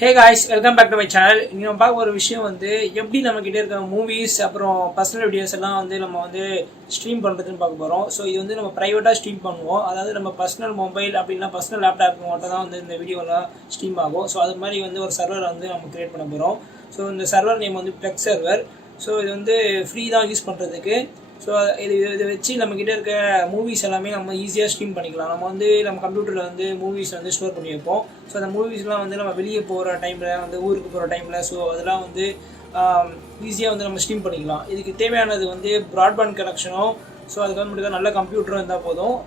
Hey guys, welcome back to my channel. இன்னைக்கு நம்ம பார்க்க போற விஷயம் எப்படி நம்ம கிட்ட இருக்க மூவிஸ் அப்புறம் பர்சனல் வீடியோஸ் எல்லாம் நம்ம ஸ்ட்ரீம் பண்றதுன்னு பார்க்க போறோம். ஸோ இது நம்ம பிரைவேட்டா ஸ்ட்ரீம் பண்ணுவோம். அதாவது நம்ம பர்சனல் மொபைல் அப்படின்னா பர்சனல் லேப்டாப் மட்டும் தான் இந்த வீடியோலாம் ஸ்ட்ரீம் ஆகும். ஸோ அது மாதிரி ஒரு சர்வர் நம்ம கிரியேட் பண்ண போறோம். ஸோ இந்த server name plex server. So இது ஃப்ரீ தான் யூஸ் பண்றதுக்கு. ஸோ இதை வச்சு நம்மக்கிட்ட இருக்க மூவிஸ் எல்லாமே நம்ம ஈஸியாக ஸ்ட்ரீம் பண்ணிக்கலாம். நம்ம கம்ப்யூட்டரில் மூவிஸ் ஸ்டோர் பண்ணி வைப்போம். ஸோ அந்த மூவிஸ்லாம் நம்ம வெளியே போகிற டைமில் ஊருக்கு போகிற டைமில் ஸோ அதெல்லாம் ஈஸியாக நம்ம ஸ்ட்ரீம் பண்ணிக்கலாம். இதுக்கு தேவையானது ப்ராட்பேண்ட் கனெக்ஷனும் ஸோ அதுக்கு நல்ல கம்ப்யூட்டரும் இருந்தால் போதும்.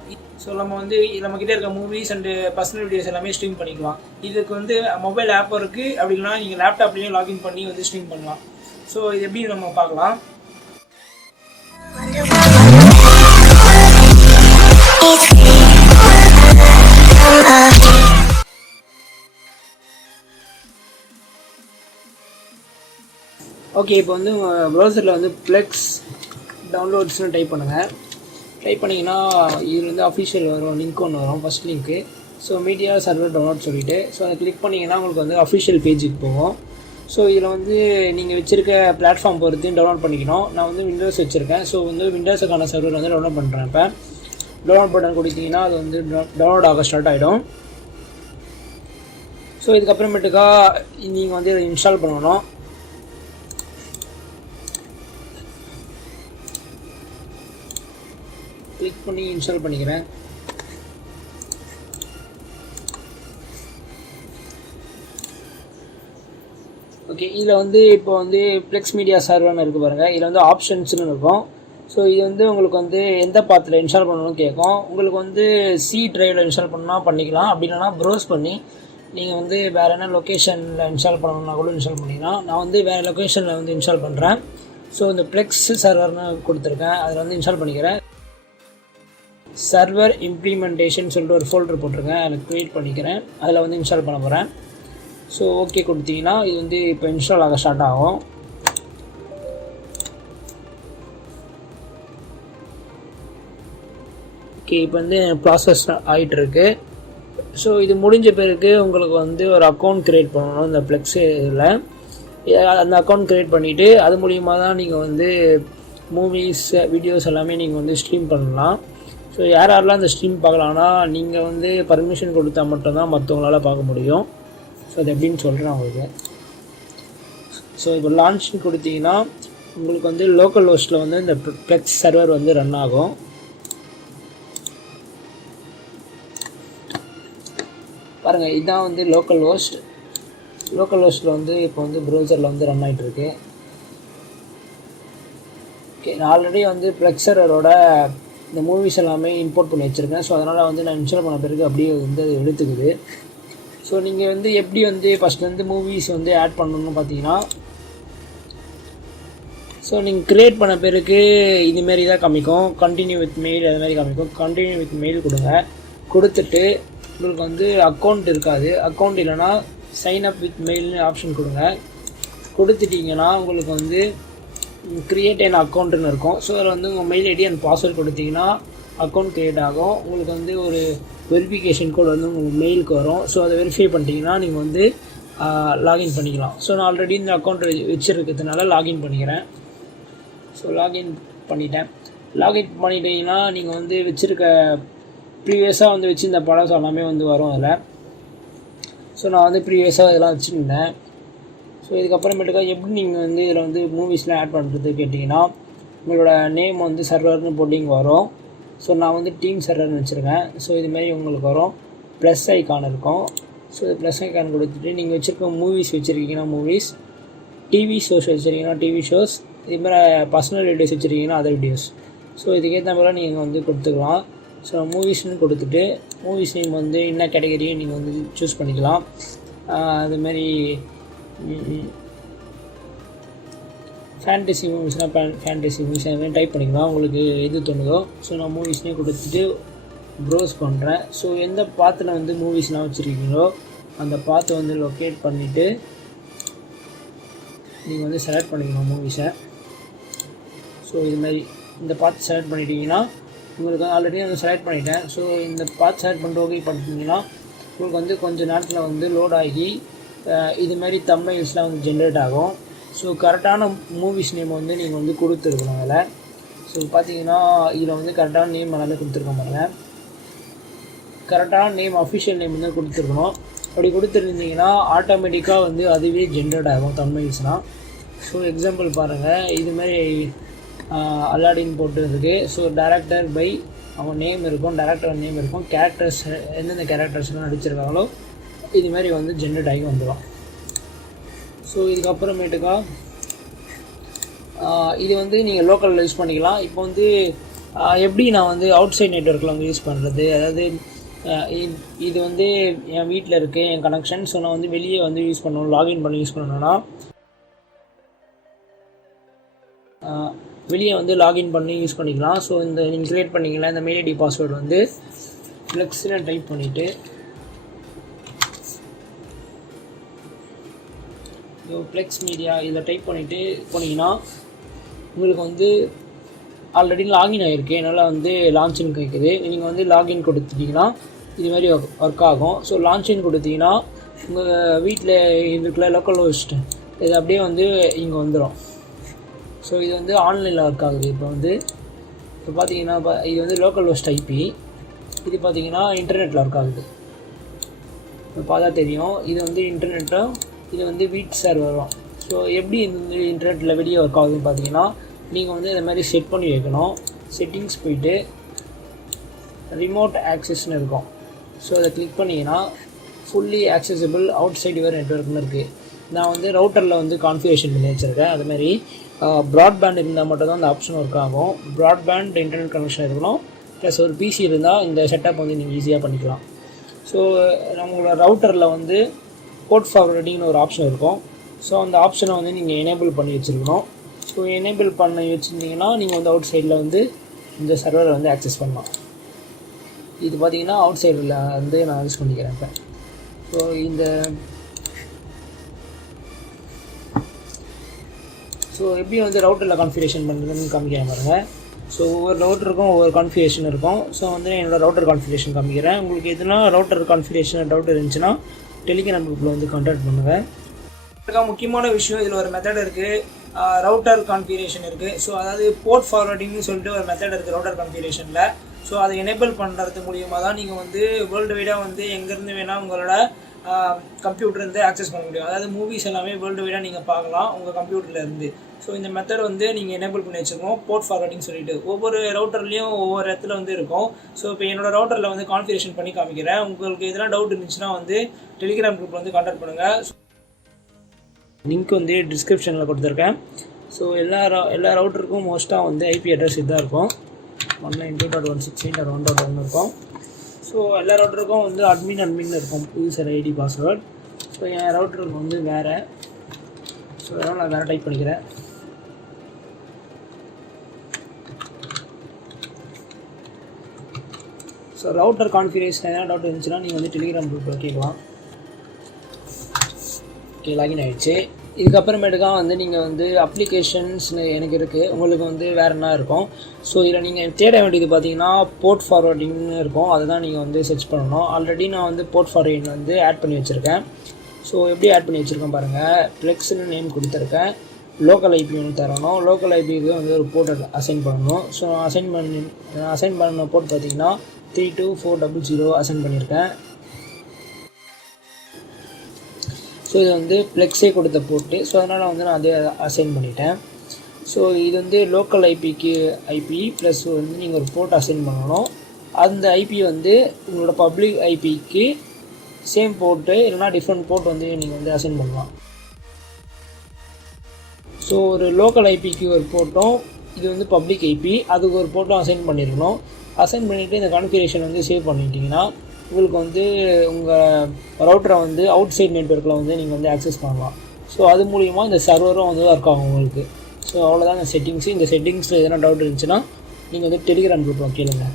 ஸோ நம்மக்கிட்ட இருக்க மூவிஸ் அண்டு பர்சனல் வீடியோஸ் எல்லாமே ஸ்ட்ரீம் பண்ணிக்கலாம். இதுக்கு மொபைல் ஆப் இருக்குது. அப்படின்னா நீங்கள் லேப்டாப்லேயும் லாகின் பண்ணி ஸ்ட்ரீம் பண்ணலாம். ஸோ இது எப்படி நம்ம பார்க்கலாம். ஓகே, இப்போ ப்ரௌசரில் plex டவுன்லோட்ஸ்னு டைப் பண்ணுங்கள். டைப் பண்ணிங்கன்னா இதில் அஃபிஷியல் வரும், லிங்க் ஒன்று வரும், first link. So media server download சொல்லிவிட்டு ஸோ அதை கிளிக் பண்ணிங்கன்னா உங்களுக்கு அஃபிஷியல் பேஜுக்கு போகும். ஸோ இதில் நீங்கள் வச்சுருக்க பிளாட்ஃபார்ம் பொறுத்து டவுன்லோட் பண்ணிக்கணும். நான் விண்டோஸ் வச்சுருக்கேன். ஸோ விண்டோஸுக்கான சர்வர் டவுன்லோட் பண்ணுறேன். இப்போ டவுன்லோட் பட்டன் கொடுத்தீங்கன்னா அது டவுன்லோட் ஆக ஸ்டார்ட் ஆகிடும். ஸோ இதுக்கப்புறமேட்டுக்கா நீங்கள் இதை இன்ஸ்டால் பண்ணணும். கிளிக் பண்ணி இன்ஸ்டால் பண்ணிக்கிறேன். ஓகே, இதில் இப்போ plex மீடியா சர்வர்னு இருக்குது பாருங்கள். இதில் ஆப்ஷன்ஸ்னு இருக்கும். ஸோ இது உங்களுக்கு எந்த பாத்தில் இன்ஸ்டால் பண்ணணும்னு கேட்கும். உங்களுக்கு சி ட்ரைவில் இன்ஸ்டால் பண்ணால் பண்ணிக்கலாம். அப்படி இல்லைனா ப்ரௌஸ் பண்ணி நீங்கள் வேறு என்ன லொக்கேஷனில் இன்ஸ்டால் பண்ணணும்னா கூட இன்ஸ்டால் பண்ணிக்கலாம். நான் வேறு லொக்கேஷனில் இன்ஸ்டால் பண்ணுறேன். ஸோ இந்த plex சர்வர்னு கொடுத்துருக்கேன். அதில் இன்ஸ்டால் பண்ணிக்கிறேன். சர்வர் இம்ப்ளிமெண்டேஷன் சொல்லிட்டு ஒரு ஃபோல்டர் போட்டிருக்கேன். அதில் க்ரியேட் பண்ணிக்கிறேன். அதில் இன்ஸ்டால் பண்ண போகிறேன். ஸோ ஓகே கொடுத்தீங்கன்னா இது இப்போ இன்ஸ்டால் ஆக ஸ்டார்ட் ஆகும். ஓகே, இப்போ ப்ராசஸ் ஆகிட்டுருக்கு. ஸோ இது முடிஞ்ச பிறகு உங்களுக்கு ஒரு அக்கௌண்ட் க்ரியேட் பண்ணணும் இந்த plex இதில். அந்த அக்கௌண்ட் க்ரியேட் பண்ணிவிட்டு அது மூலிமா தான் நீங்கள் மூவிஸ் வீடியோஸ் எல்லாமே நீங்கள் ஸ்ட்ரீம் பண்ணலாம். ஸோ யாரெல்லாம் அந்த ஸ்ட்ரீம் பார்க்கலான்னா நீங்கள் பர்மிஷன் கொடுத்தா மட்டும்தான் மற்றவங்களால் பார்க்க முடியும். ஸோ அது எப்படின்னு சொல்கிறேன் உங்களுக்கு. ஸோ இப்போ லான்ச்னு கொடுத்தீங்கன்னா உங்களுக்கு லோக்கல் ஹோஸ்ட்டில் இந்த plex சர்வர் ரன் ஆகும். பாருங்கள், இதுதான் லோக்கல் ஹோஸ்ட். லோக்கல் ஹோஸ்ட்டில் இப்போ ப்ரௌசரில் ரன் ஆகிட்டுருக்கு. ஓகே, நான் ஆல்ரெடி plex சர்வரோட இந்த மூவிஸ் எல்லாமே இம்போர்ட் பண்ணி வச்சுருக்கேன். ஸோ அதனால் நான் இன்ஸ்டால் பண்ண பிறகு அப்படியே அது எடுத்துக்குது. ஸோ நீங்கள் எப்படி ஃபஸ்ட்டு மூவிஸ் ஆட் பண்ணணும்னு பார்த்தீங்கன்னா ஸோ நீங்கள் க்ரியேட் பண்ண பிறகு இதுமாரி தான் காமிக்கும். கண்டினியூ வித் மெயில் அது மாதிரி காமிக்கும். கண்டினியூ வித் மெயில் கொடுங்க. கொடுத்துட்டு உங்களுக்கு அக்கௌண்ட் இருக்காது. அக்கௌண்ட் இல்லைனா சைன் அப் வித் மெயில்னு ஆப்ஷன் கொடுங்க. கொடுத்துட்டிங்கன்னா உங்களுக்கு க்ரியேட் அன் அக்கௌண்ட்டுன்னு இருக்கும். ஸோ அதில் உங்கள் மெயில் ஐடி அண்ட் பாஸ்வேர்ட் கொடுத்தீங்கன்னா அக்கௌண்ட் க்ரியேட் ஆகும். உங்களுக்கு ஒரு வெரிஃபிகேஷன் கோட் உங்கள் மெயிலுக்கு வரும். ஸோ அதை வெரிஃபை பண்ணிட்டீங்கன்னா நீங்கள் லாகின் பண்ணிக்கலாம். ஸோ நான் ஆல்ரெடி இந்த அக்கௌண்ட் வச்சுருக்கிறதுனால லாகின் பண்ணிக்கிறேன். ஸோ லாகின் பண்ணிட்டேன். லாகின் பண்ணிட்டீங்கன்னா நீங்கள் வச்சுருக்க ப்ரீவியஸாக வச்சுருந்த படம் எல்லாமே வரும் அதில். ஸோ நான் ப்ரீவியஸாக இதெல்லாம் வச்சுருந்தேன். ஸோ இதுக்கப்புறமேட்டுக்கா எப்படி நீங்கள் இதில் மூவிஸ்லாம் ஆட் பண்ணுறது கேட்டிங்கன்னா உங்களோட நேம் சர்வர்னு போட்டிங்க வரும். ஸோ நான் டீம் சர்வர்னு வச்சுருக்கேன். ஸோ இதுமாரி உங்களுக்கு வரும். ப்ளஸ் ஐக்கான் இருக்கும். ஸோ ப்ளஸ் ஐக்கான் கொடுத்துட்டு நீங்கள் வச்சுருக்க மூவிஸ் வச்சுருக்கீங்கன்னா மூவிஸ், டிவி ஷோஸ் வச்சுருக்கீங்கன்னா டிவி ஷோஸ், இதுமாதிரி பர்சனல் வீடியோஸ் வச்சுருக்கீங்கன்னா அதர் வீடியோஸ். ஸோ இதுக்கேற்ற மாதிரி நீங்கள் கொடுத்துக்கலாம். ஸோ மூவிஸ்னு கொடுத்துட்டு மூவிஸ் நேம் என்ன கேட்டகரியை நீங்கள் சூஸ் பண்ணிக்கலாம். அதுமாரி ஃபேண்டசி மூவிஸ்னால் ஃபேண்டசி மூவிஸ் அதுமாதிரி டைப் பண்ணிக்கலாம். உங்களுக்கு எது தோணுதோ. ஸோ நான் மூவிஸ்னே கொடுத்துட்டு ப்ரௌஸ் பண்ணுறேன். ஸோ எந்த பாத்தில் மூவிஸ்லாம் வச்சுருக்கீங்களோ அந்த பாத்தை லொக்கேட் பண்ணிவிட்டு நீங்கள் செலக்ட் பண்ணிக்கணும் மூவிஸை. ஸோ இதுமாதிரி இந்த பாத்து செலக்ட் பண்ணிட்டீங்கன்னா உங்களுக்கு ஆல்ரெடி செலக்ட் பண்ணிட்டேன். ஸோ இந்த பாத் செலக்ட் பண்ணிட்டு ஓகே பண்ணிட்டீங்கன்னா உங்களுக்கு கொஞ்சம் நேரத்தில் லோட் ஆகி இது மாதிரி தம்ப்நெயில்ஸ்லாம் வந்து ஜென்ரேட் ஆகும். ஸோ கரெக்டான மூவிஸ் நேம் வந்து நீங்கள் வந்து கொடுத்துருக்கணும் அதில். ஸோ பார்த்தீங்கன்னா இதில் வந்து கரெக்டான நேம் எல்லாமே கொடுத்துருக்கோம் பாருங்கள். கரெக்டான நேம் அஃபிஷியல் நேம் வந்து கொடுத்துருக்கணும். அப்படி கொடுத்துருந்தீங்கன்னா ஆட்டோமேட்டிக்காக வந்து அதுவே ஜென்ரேட் ஆகும் தம்ப்நெயில்ஸ்னால். ஸோ எக்ஸாம்பிள் பாருங்கள், இதுமாதிரி அலாடின் போட்டு இருக்குது. ஸோ டேரக்டர் பை அவங்க நேம் இருக்கும், டேரக்டர் நேம் இருக்கும், கேரக்டர்ஸ் எந்தெந்த கேரக்டர்ஸ்லாம் நடிச்சிருக்காங்களோ இதுமாரி வந்து ஜென்ரேட் ஆகி வந்துடும். ஸோ இதுக்கப்புறமேட்டுக்கா இது வந்து நீங்கள் லோக்கலில் யூஸ் பண்ணிக்கலாம். இப்போ வந்து எப்படி நான் வந்து அவுட் சைட் நெட்வொர்க்கில் வந்து யூஸ் பண்ணுறது, அதாவது இது வந்து என் வீட்டில் இருக்குது என் கனெக்ஷன். ஸோ நான் வந்து வெளியே வந்து யூஸ் பண்ணணும், லாகின் பண்ணி யூஸ் பண்ணணும்னா வெளியே வந்து லாகின் பண்ணி யூஸ் பண்ணிக்கலாம். ஸோ இந்த நீங்கள் க்ரியேட் பண்ணிக்கலாம் இந்த மெயில் ஐடி பாஸ்வேர்டு வந்து ஃப்ளெக்ஸில் டைப் பண்ணிவிட்டு ஃப்ளெக்ஸ் மீடியா இதில் டைப் பண்ணிவிட்டு போனீங்கன்னா உங்களுக்கு வந்து ஆல்ரெடி லாகின் ஆகிருக்கு, என்னால் வந்து லான்ச்சின் கேட்குது. நீங்கள் வந்து லாகின் கொடுத்துட்டிங்கன்னா இதுமாதிரி ஒர்க் ஆகும். ஸோ லான்ச்சின் கொடுத்தீங்கன்னா உங்கள் வீட்டில் இருக்கிற லோக்கல் ஹோஸ்ட் இது அப்படியே வந்து இங்கே வந்துடும். ஸோ இது வந்து ஆன்லைனில் ஒர்க் ஆகுது. இப்போ பார்த்தீங்கன்னா இது வந்து லோக்கல் ஹோஸ்ட் ஐபி, இது பார்த்தீங்கன்னா இன்டர்நெட்டில் ஒர்க் ஆகுது. இப்போ பார்த்தா தெரியும் இது வந்து இன்டர்நெட்டும் இது வந்து வீட் சர்வரும். ஸோ எப்படி இந்த இன்டர்நெட்டில் வெளியே ஒர்க் ஆகுதுன்னு பார்த்தீங்கன்னா நீங்கள் வந்து இந்த மாதிரி செட் பண்ணி வைக்கணும். செட்டிங்ஸ் போயிட்டு ரிமோட் ஆக்சஸ்ன்னு இருக்கும். ஸோ அதை கிளிக் பண்ணிங்கன்னா fully accessible outside your நெட்வொர்க்னு இருக்குது. நான் வந்து ரவுட்டரில் வந்து கான்ஃபிகரேஷன் பண்ணி வச்சுருக்கேன். அதுமாதிரி ப்ராட்பேண்ட் இருந்தால் மட்டும் தான் அந்த ஆப்ஷன் ஒர்க் ஆகும். ப்ராட்பேண்ட் இன்டர்நெட் கனெக்ஷன் இருக்கணும், ப்ளஸ் ஒரு பிசி இருந்தால் இந்த செட்டப் வந்து நீங்கள் ஈஸியாக பண்ணிக்கலாம். ஸோ நம்மளோட ரவுட்டரில் வந்து போர்ட் ஃபார்வர்டிங்னு ஒரு ஆப்ஷன் இருக்கும். ஸோ அந்த ஆப்ஷனை வந்து நீங்கள் எனேபிள் பண்ணி வச்சுருக்கணும். ஸோ எனேபிள் பண்ணி வச்சுருந்தீங்கன்னா நீங்கள் வந்து அவுட் சைடில் வந்து இந்த சர்வரை வந்து ஆக்சஸ் பண்ணலாம். இது பார்த்தீங்கன்னா அவுட் சைடில் வந்து நான் யூஸ் பண்ணிக்கிறேன் இப்போ. ஸோ எப்படி வந்து ரவுட்டரில் கான்ஃபிகரேஷன் பண்ணுறதுன்னு காமிக்கிறேன் பாருங்கள். ஸோ ஒவ்வொரு ரவுட்டருக்கும் ஒவ்வொரு கான்ஃபிகரேஷன் இருக்கும். ஸோ வந்து என்னோடய ரவுட்டர் கான்ஃபிகரேஷன் காமிக்கிறேன். உங்களுக்கு எதுனா ரவுட்டர் கான்ஃபிகரேஷன் டவுட் இருந்துச்சுன்னா டெலிகிராம் குரூப்பில் வந்து கான்டாக்ட் பண்ணுங்கள். முக்கியமான விஷயம், இதில் ஒரு மெத்தட் இருக்குது, ரவுட்டர் கான்ஃபிகரேஷன் இருக்குது. ஸோ அதாவது போர்ட் ஃபார்வர்டிங்னு சொல்லிட்டு ஒரு மெத்தட் இருக்குது ரவுட்டர் கான்ஃபிகரேஷனில். ஸோ அதை எனேபிள் பண்ணுறது மூலியமாக தான் நீங்கள் வந்து வேர்ல்டு வைடாக வந்து எங்கேருந்து வேணால் உங்களோட கம்ப்யூட்டர் இருந்து ஆக்சஸ் பண்ண முடியும். அதாவது மூவிஸ் எல்லாமே வேர்ல்டு வைடாக நீங்கள் பார்க்கலாம் உங்கள் கம்ப்யூட்டரில் இருந்து. ஸோ இந்த மெத்தட் வந்து நீங்கள் எனேபிள் பண்ணி வச்சுருக்கோம், போர்ட் ஃபார்வர்டிங் சொல்லிட்டு. ஒவ்வொரு ரவுட்டர்லேயும் ஒவ்வொரு இடத்துல வந்து இருக்கும். ஸோ இப்போ என்னோடய ரவுட்டரில் வந்து கான்ஃபிகரேஷன் பண்ணி காமிக்கிறேன். உங்களுக்கு எதனா டவுட் இருந்துச்சுன்னா வந்து டெலிகிராம் குரூப்பில் வந்து கான்டாக்ட் பண்ணுங்கள். லிங்க் வந்து டிஸ்கிரிப்ஷனில் கொடுத்துருக்கேன். ஸோ எல்லா ரவுட்டருக்கும் மோஸ்ட்டாக வந்து ஐபி அட்ரஸ் இதுதான் இருக்கும், 192.168.1.1 இருக்கும். ஸோ எல்லா ரவுட்டருக்கும் வந்து அட்மின் இருக்கும், யூசர் ஐடி பாஸ்வேர்ட். ஸோ என் ரவுட்டருக்கு வந்து வேறு, ஸோ அதனால் நான் வேறு டைப் பண்ணிக்கிறேன். ஸோ ரவுட்டர் கான்ஃபிகரேஷன் எதனா டவுட் இருந்துச்சுன்னா நீங்கள் வந்து டெலிகிராம் குரூப்பில் கேட்கலாம். ஓகே, லாகின் ஆகிடுச்சு. இதுக்கப்புறமேட்டுக்கா வந்து நீங்கள் வந்து அப்ளிகேஷன்ஸ்னு எனக்கு இருக்குது, உங்களுக்கு வந்து வேறு என்ன இருக்கும். ஸோ இதில் நீங்கள் தேட வேண்டியது பார்த்தீங்கன்னா போர்ட் ஃபார்வர்டிங்னு இருக்கும், அதை தான் நீங்கள் வந்து சர்ச் பண்ணணும். ஆல்ரெடி நான் வந்து போர்ட் ஃபார்வர்டிங் வந்து ஆட் பண்ணி வச்சுருக்கேன். ஸோ எப்படி ஆட் பண்ணி வச்சுருக்கேன் பாருங்கள். ப்ளெக்ஸ்னு நேம் கொடுத்துருக்கேன், லோக்கல் ஐபி ஒன்று தரணும், லோக்கல் ஐபிக்கு வந்து ஒரு போர்ட் அசைன் பண்ணணும். ஸோ அசைன் பண்ண போர்ட் பார்த்தீங்கன்னா 32400 அசைன் பண்ணியிருக்கேன். ஸோ இது வந்து ப்ளெக்ஸே கொடுத்த போட்டு, ஸோ அதனால் வந்து நான் அதை அசைன் பண்ணிட்டேன். ஸோ இது வந்து லோக்கல் ஐபி ப்ளஸ் வந்து நீங்கள் ஒரு போர்ட் அசைன் பண்ணணும். அந்த ஐபி வந்து உங்களோட பப்ளிக் ஐபிக்கு சேம் போர்ட்டு இல்லைனா டிஃப்ரெண்ட் போர்ட் வந்து நீங்கள் வந்து அசைன் பண்ணலாம். ஸோ ஒரு லோக்கல் ஐபிக்கு ஒரு போர்ட்டும் இது வந்து பப்ளிக் ஐபி அதுக்கு ஒரு போர்ட்டும் அசைன் பண்ணியிருக்கணும். அசைன் பண்ணிவிட்டு இந்த கான்ஃபிகரேஷன் வந்து சேவ் பண்ணிட்டீங்கன்னா உங்களுக்கு வந்து உங்கள் ரவுட்டரை வந்து அவுட் சைட் நெட்வொர்க்கில் வந்து நீங்கள் வந்து ஆக்சஸ் பண்ணலாம். ஸோ அது மூலிமா இந்த சர்வரும் வந்து ஒர்க் ஆகும் உங்களுக்கு. ஸோ அவ்வளோதான் இந்த செட்டிங்ஸு. இந்த செட்டிங்ஸில் எதனா டவுட் இருந்துச்சுன்னா நீங்கள் வந்து டெலிகிராம் குரூப்பில் கேளுங்க.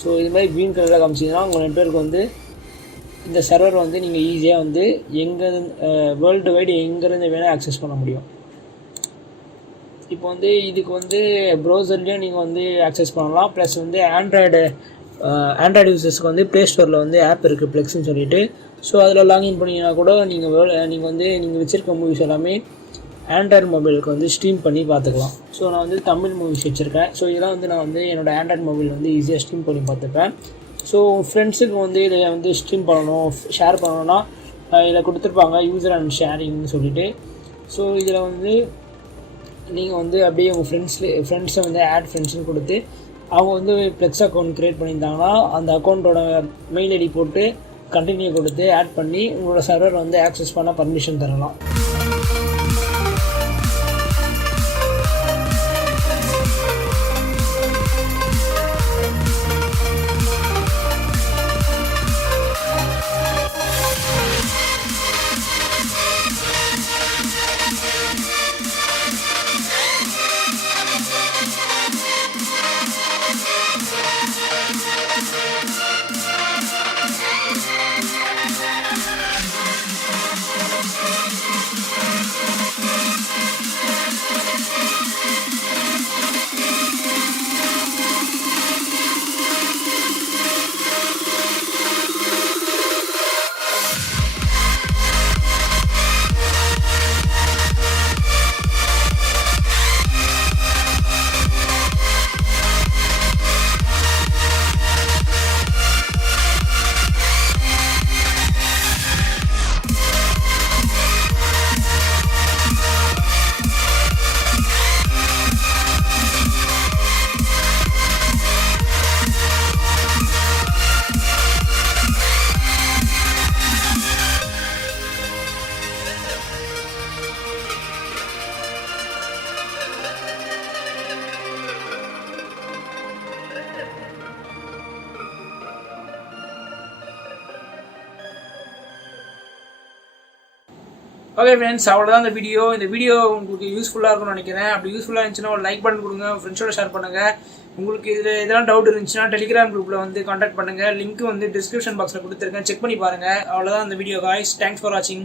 ஸோ இது மாதிரி க்ரீன் கலரில் காமிச்சிங்கன்னா உங்கள் நெட்வொர்க் வந்து இந்த சர்வர் வந்து நீங்கள் ஈஸியாக வந்து வேர்ல்டு வைடு எங்கேருந்து வேணால் ஆக்சஸ் பண்ண முடியும். இப்போ வந்து இதுக்கு வந்து ப்ரௌசர்லேயும் நீங்கள் வந்து ஆக்சஸ் பண்ணலாம், ப்ளஸ் வந்து ஆண்ட்ராய்டு ஆண்ட்ராய்டு யூசர்ஸ்க்கு வந்து ப்ளே ஸ்டோரில் வந்து ஆப் இருக்குது ப்ளெக்ஸ்ன்னு சொல்லிட்டு. ஸோ அதில் லாகின் பண்ணிங்கன்னா கூட நீங்கள் வந்து நீங்கள் வச்சுருக்க மூவிஸ் எல்லாமே ஆண்ட்ராய்டு மொபைலுக்கு வந்து ஸ்ட்ரீம் பண்ணி பார்த்துக்கலாம். ஸோ நான் வந்து தமிழ் மூவிஸ் வச்சுருக்கேன். ஸோ இதெல்லாம் வந்து நான் வந்து என்னோடய ஆண்ட்ராய்டு மொபைல் வந்து ஈஸியாக ஸ்ட்ரீம் பண்ணி பார்த்துப்பேன். ஸோ ஃப்ரெண்ட்ஸுக்கு வந்து இதை வந்து ஸ்ட்ரீம் பண்ணணும், ஷேர் பண்ணணும்னா இதில் கொடுத்துருப்பாங்க யூசர் அண்ட் ஷேரிங்னு சொல்லிட்டு. ஸோ இதில் வந்து நீங்கள் வந்து அப்படியே உங்கள் ஃப்ரெண்ட்ஸை வந்து ஆட் ஃப்ரெண்ட்ஸ்னு கொடுத்து அவங்க வந்து ப்ளெக்ஸ் அக்கௌண்ட் க்ரியேட் பண்ணியிருந்தாங்கன்னா அந்த அக்கௌண்ட்டோட மெயில் ஐடி போட்டு கண்டினியூ கொடுத்து ஆட் பண்ணி உங்களோட சர்வர் வந்து ஆக்சஸ் பண்ண பர்மிஷன் தரலாம். ஓகே ஃப்ரெண்ட்ஸ், அவ்வளோதான் இந்த வீடியோ உங்களுக்கு யூஸ்ஃபுல்லாக இருக்கும்னு நினைக்கிறேன். அப்படி யூஸ்ஃபுல்லாக இருந்துச்சுன்னா ஒரு லைக் பட்டன் கொடுங்க, ஃப்ரெண்ட்ஸோட ஷேர் பண்ணுங்கள். உங்களுக்கு இதில் எதெல்லாம் டவுட் இருந்துச்சுன்னா டெலிகிராம் குரூப்பில் வந்து கான்டாக்ட் பண்ணுங்கள். லிங்க் வந்து டிஸ்கிரிப்ஷன் பாக்ஸில் கொடுத்துருக்கேன், செக் பண்ணி பாருங்கள். அவ்வளோதான் இந்த வீடியோ காய்ஸ். தேங்க்ஸ் ஃபார் வாட்சிங்.